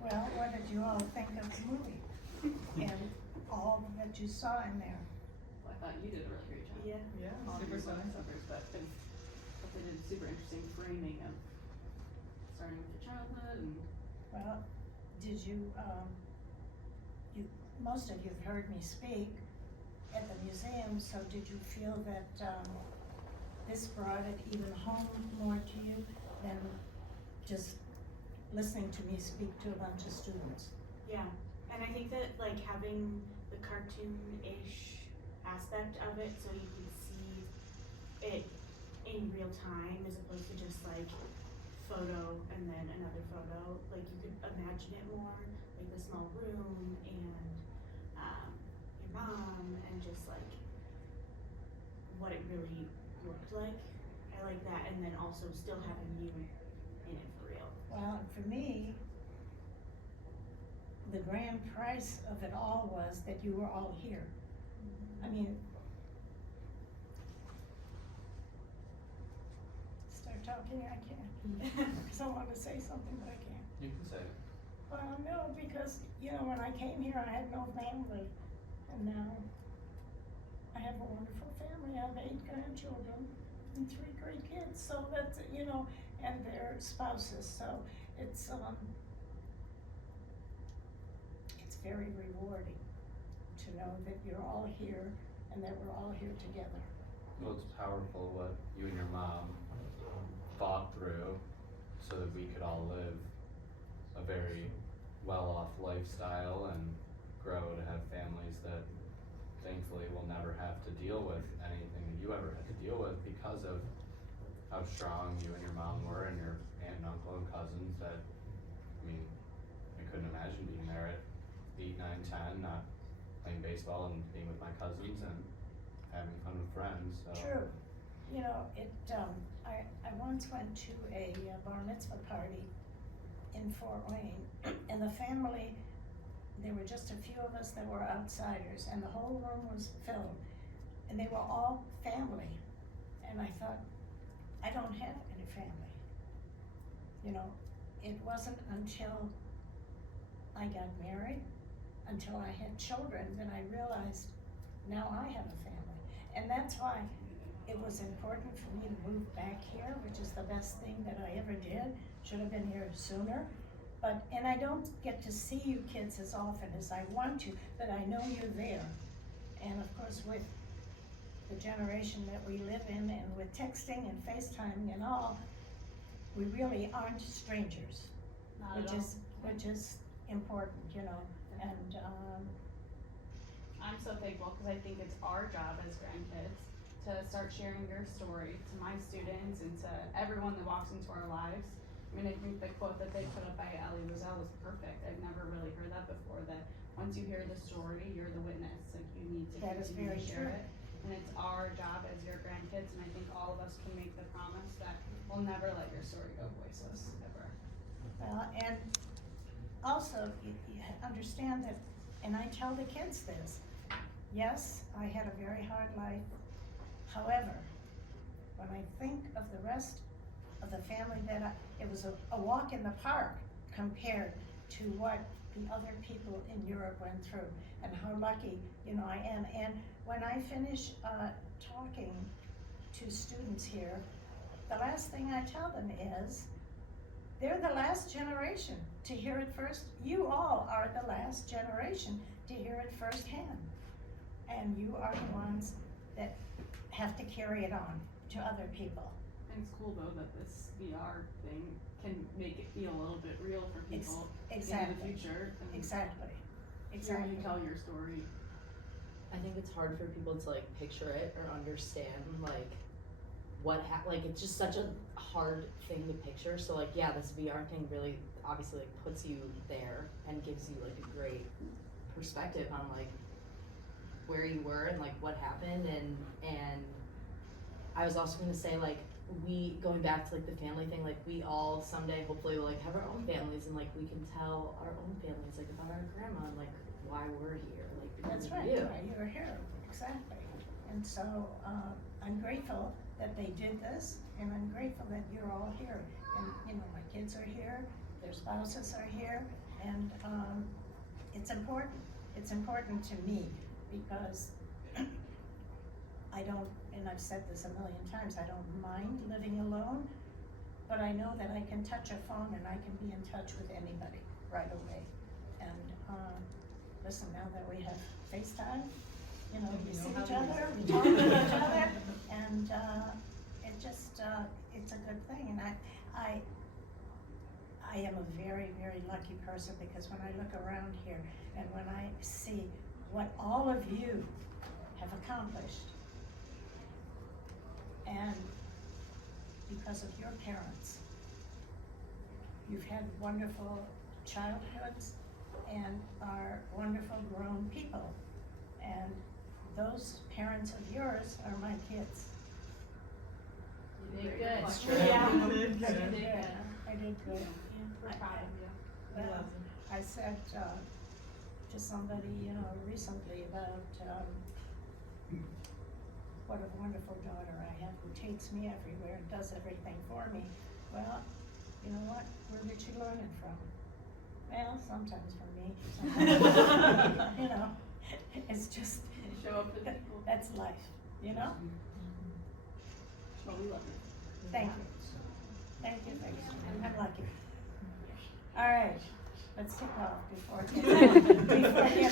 Well, what did you all think of the movie? And all that you saw in there? Well, I thought you did a really great job. Yeah, All super your fun. voiceovers, but they did a super interesting framing of starting with your childhood and Well, did you, most of you've heard me speak at the museum, so did you feel that, this brought it even home more to you than just listening to me speak to a bunch of students? Yeah, and I think that like having the cartoon-ish aspect of it, so you can see it in real time as opposed to just like photo and then another photo. Like you could imagine it more, like the small room and your mom and just like what it really looked like. I like that, and then also still having you in it for real. Well, for me, the grand prize of it all was that you were all here. I mean, start talking, I can't, because I want to say something, but I can't. You can say it. Well, no, because, you know, when I came here, I had no family, and now I have a wonderful family. I have 8 grandchildren and 3 great kids, so that's, you know, and their spouses, so it's very rewarding to know that you're all here and that we're all here together. Well, it's powerful what you and your mom fought through so that we could all live a very well-off lifestyle and grow to have families that thankfully will never have to deal with anything that you ever had to deal with because of how strong you and your mom were and your aunt and uncle and cousins that, I mean, I couldn't imagine being there at 8, 9, 10, not playing baseball and being with my cousins and having fun with friends, so. True. You know, I once went to a bar mitzvah party in Fort Wayne, and the family, there were just a few of us that were outsiders, and the whole room was filled, and they were all family. And I thought, I don't have any family. You know, it wasn't until I got married, until I had children, that I realized now I have a family. And that's why it was important for me to move back here, which is the best thing that I ever did. Should have been here sooner. And I don't get to see you kids as often as I want to, but I know you're there. And of course, with the generation that we live in, and with texting and FaceTiming and all, we really aren't strangers. not at all. Which is important, you know, and, I'm so thankful because I think it's our job as grandkids to start sharing your story to my students and to everyone that walks into our lives. I mean, I think the quote that they put up by Ali Roselle was perfect. I've never really heard that before, that once you hear the story, you're the witness. Like, you need to That is continue very to share true. it. And it's our job as your grandkids, and I think all of us can make the promise that we'll never let your story go voiceless, ever. and also, you understand that, and I tell the kids this, yes, I had a very hard life. However, when I think of the rest of the family it was a walk in the park compared to what the other people in Europe went through, and how lucky, you know, I am. And when I finish talking to students here, the last thing I tell them is, they're the last generation to hear it first. You all are the last generation to hear it firsthand. And you are the ones that have to carry it on to other people. And it's cool though that this VR thing can make it feel a little bit real for people in Exactly. the future. And Exactly. hearing you tell your story. I think it's hard for people to like picture it or understand like like it's just such a hard thing to picture. So like, yeah, this VR thing really obviously like puts you there and gives you like a great perspective on like where you were and like what happened. And I was also gonna say, like, we, going back to like the family thing, like we all someday hopefully will like have our own families, and like we can tell our own families like about our grandma and like why we're here, like because That's of right, you. why you're here, exactly. And so, I'm grateful that they did this, and I'm grateful that you're all here. And, you know, my kids are here, their spouses are here, And, it's important to me, because I don't, and I've said this a million times, I don't mind living alone, but I know that I can touch a phone and I can be in touch with anybody right away. And, listen, now that we have FaceTime, you know, we see each other, we talk to each other, and, it just, it's a good thing. And I am a very, very lucky person, because when I look around here and when I see what all of you have accomplished, and because of your parents, you've had wonderful childhoods and are wonderful grown people. And those parents of yours are my kids. You did good. It's true. Yeah. You did good. I did good. We're proud of you. Well, I said, to somebody, you know, recently about, what a wonderful daughter I have, who takes me everywhere and does everything for me. Well, you know what, where did she learn it from? Well, sometimes from me, sometimes, you know, it's just, You show up for people. that's life, you know? Well, we love you. Thank you. Thank you, thank you. I'm lucky. All right, let's take off before it gets